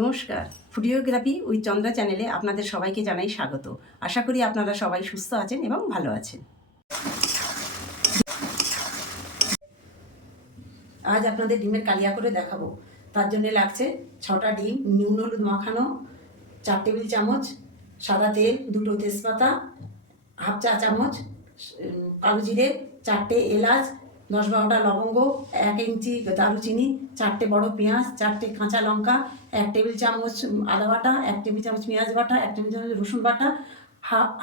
নমস্কার, ফুডিওগ্রাফি উইথ চন্দ্রা চ্যানেলে আপনাদের সবাইকে জানাই স্বাগত। আশা করি আপনারা সবাই সুস্থ আছেন এবং ভালো আছেন। আজ আপনাদের ডিমের কালিয়া করে দেখাবো। তার জন্য লাগছে 6টা ডিম, নুন হলুদ মাখানো, 4 টেবিল চামচ সাদা তেল, 2টো তেজপাতা, হাফ চা চামচ কালো জিরে, 4টে এলাচ, 10-12টা লবঙ্গ, 1 ইঞ্চি দারুচিনি, 4টে বড় পেঁয়াজ, 4টে কাঁচা লঙ্কা, 1 টেবিল চামচ আদা বাটা, 1 টেবিল চামচ পেঁয়াজ বাটা, 1 টেবিল চামচ রসুন বাটা,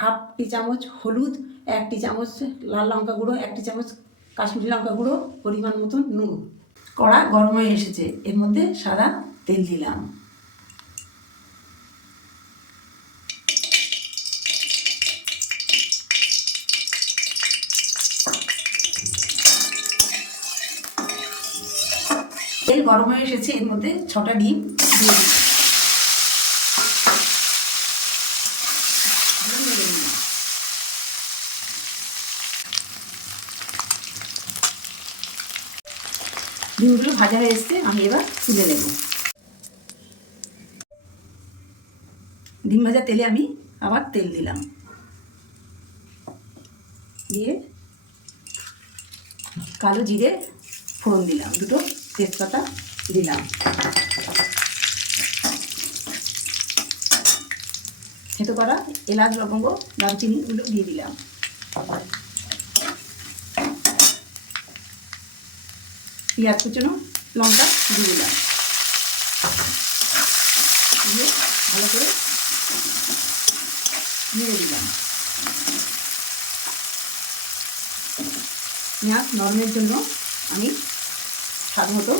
হাফ টি চামচ হলুদ, 1 টি চামচ লাল লঙ্কা গুঁড়ো, 1 টি চামচ কাশ্মীরি লঙ্কা গুঁড়ো, পরিমাণ মতন নুন। কড়া গরম হয়ে এসেছে, এর মধ্যে সাদা তেল দিলাম। তেল গরম হয়ে এসেছে, এর মধ্যে 6টা ডিম দিয়ে দিচ্ছি। ডিমগুলো ভাজা হয়ে এসছে, আমি এবার তুলে নেব। ডিম ভাজা তেলে আমি আবার তেল দিলাম, দিয়ে কালো জিরে ফোড়ন দিলাম, 2টো তেজপাতা দিলাম, থেতো করা এলাচ লবঙ্গ দারচিনিগুলো দিয়ে দিলাম, পেঁয়াজ কুচনো লঙ্কা দিয়ে দিলাম, দিয়ে ভালো করে নেড়ে দিলাম। পেঁয়াজ নরমের জন্য আমি স্বাদ মতো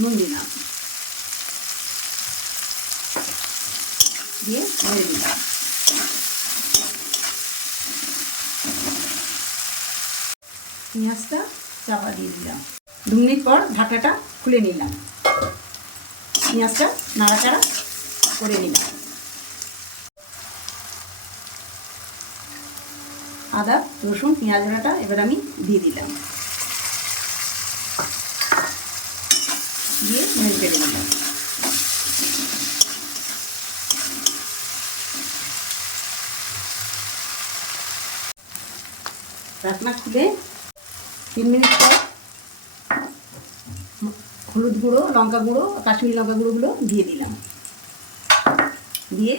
নুন দিলাম, দিয়ে নেড়ে দিলাম। পেঁয়াজটা চাপা দিয়ে দিলাম। 2 মিনিট পর ঢাকাটা খুলে নিলাম, পেঁয়াজটা নাড়াচাড়া করে নিলাম। আদা রসুন পেঁয়াজ বাটা এবার আমি দিয়ে দিলাম, দিয়ে নেড়ে চেড়ে নিলাম। ঢাকনা খুলে 3 মিনিট পর হলুদ গুঁড়ো লঙ্কা গুঁড়ো কাশ্মীরি লঙ্কা গুঁড়োগুলো দিয়ে দিলাম, দিয়ে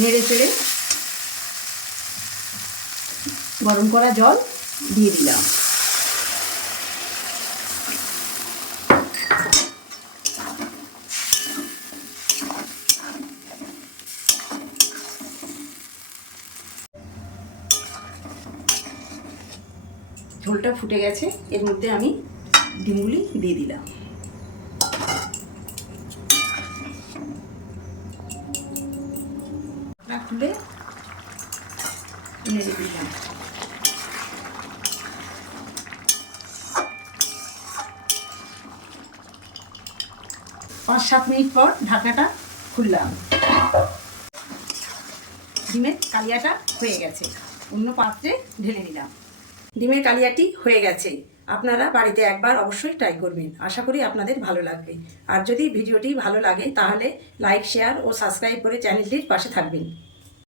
নেড়ে চেড়ে গরম করা জল দিয়ে দিলাম। ঝোলটা ফুটে গেছে, এর মধ্যে আমি ডিমগুলি দিয়ে দিলাম। খুলে নেড়ে দিলাম। 5-7 মিনিট পর ঢাকনাটা খুললাম। ডিমের কালিয়াটা হয়ে গেছে, অন্য পাত্রে ঢেলে নিলাম। ডিমের কালিয়াটি হয়ে গেছে, আপনারা বাড়িতে একবার অবশ্যই ট্রাই করবেন। আশা করি আপনাদের ভালো লাগবে। আর যদি ভিডিওটি ভালো লাগে তাহলে লাইক শেয়ার ও সাবস্ক্রাইব করে চ্যানেলটির পাশে থাকবেন।